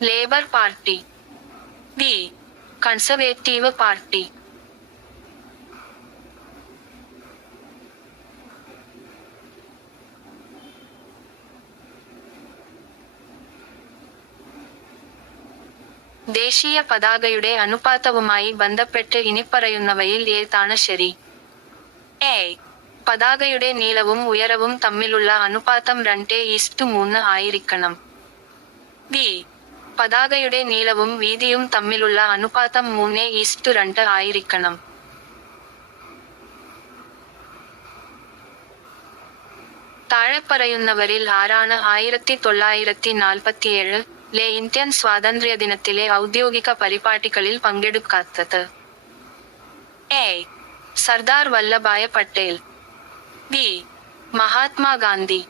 Labour party. B. Conservative party. ദേശീയ പതാകയുടെ അനുപാതവുമായി ബന്ധപ്പെട്ട് ഇനിപ്പറയുന്നവയിൽ ഏതാണ് ശരി? എ. പതാകയുടെ നീളവും ഉയരവും തമ്മിലുള്ള അനുപാതം 2:3 ആയിരിക്കണം. ബി. പതാകയുടെ നീളവും വീതിയും തമ്മിലുള്ള അനുപാതം 3:2 ആയിരിക്കണം. താഴെപ്പറയുന്നവരിൽ ആരാണ് 1947 ലെ ഇന്ത്യൻ സ്വാതന്ത്ര്യദിനത്തിലെ ഔദ്യോഗിക പരിപാടികളിൽ പങ്കെടുക്കാത്തത്? എ. സർദാർ വല്ലഭായ് പട്ടേൽ. ബി. മഹാത്മാഗാന്ധി.